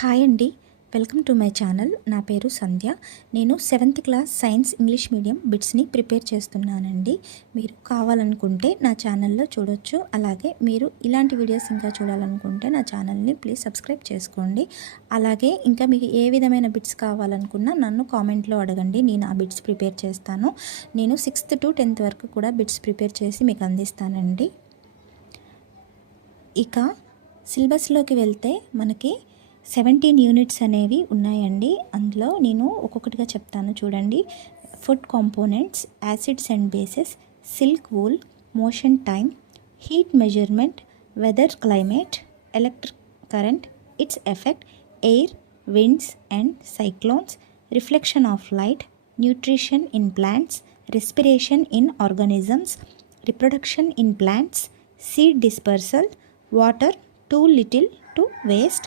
Hi అండి, welcome to my channel. నా పేరు సంధ్య. నేను 7th class science English medium బిట్స్ని ప్రిపేర్ చేస్తున్నానండి. మీరు కావాలనుకుంటే నా ఛానల్లో చూడొచ్చు. అలాగే మీరు ఇలాంటి వీడియోస్ ఇంకా చూడాలనుకుంటే నా ఛానల్ని ప్లీజ్ సబ్స్క్రైబ్ చేసుకోండి. అలాగే ఇంకా మీకు ఏ విధమైన బిట్స్ కావాలనుకున్నా నన్ను కామెంట్లో అడగండి, నేను ఆ బిట్స్ ప్రిపేర్ చేస్తాను. నేను 6th to 10th వరకు కూడా బిట్స్ ప్రిపేర్ చేసి మీకు అందిస్తానండి. ఇక సిలబస్లోకి వెళ్తే మనకి 17 యూనిట్స్ అనేవి ఉన్నాయండి. అందులో నేను ఒక్కొక్కటిగా చెప్తాను చూడండి. Food components, acids and bases, silk wool, motion time, heat measurement, weather climate, electric current, its effect, air, winds and cyclones, reflection of light, nutrition in plants, respiration in organisms, reproduction in plants, seed dispersal, water too little to waste,